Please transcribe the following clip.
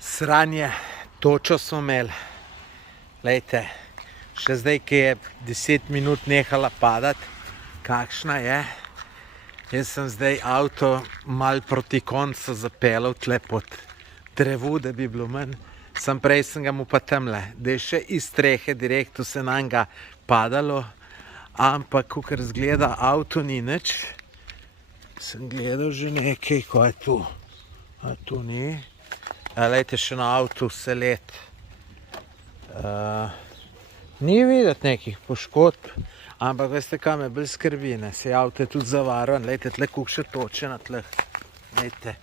Sranje, točo smo imeli. Lejte, še zdaj, ki je 10 minut nehala padati, kakšna je. Jaz sem zdaj avto mal proti koncu zapeljal tle pod drevu, da bi bilo manj. Prej sem ga mu pa tamle, da je še iz strehe direkt vse na njega padalo, ampak kakor zgleda, avto ni nič. Sem gledal že nekaj, ko je tu. A tu ni. Lejte, še na avtu vse let. Ni videti nekih poškodb, ampak veste, kaj me bolj skrbi, ne? Se avto je tudi zavarovan, lejte, tle kuk še toče na tleh. Lejte.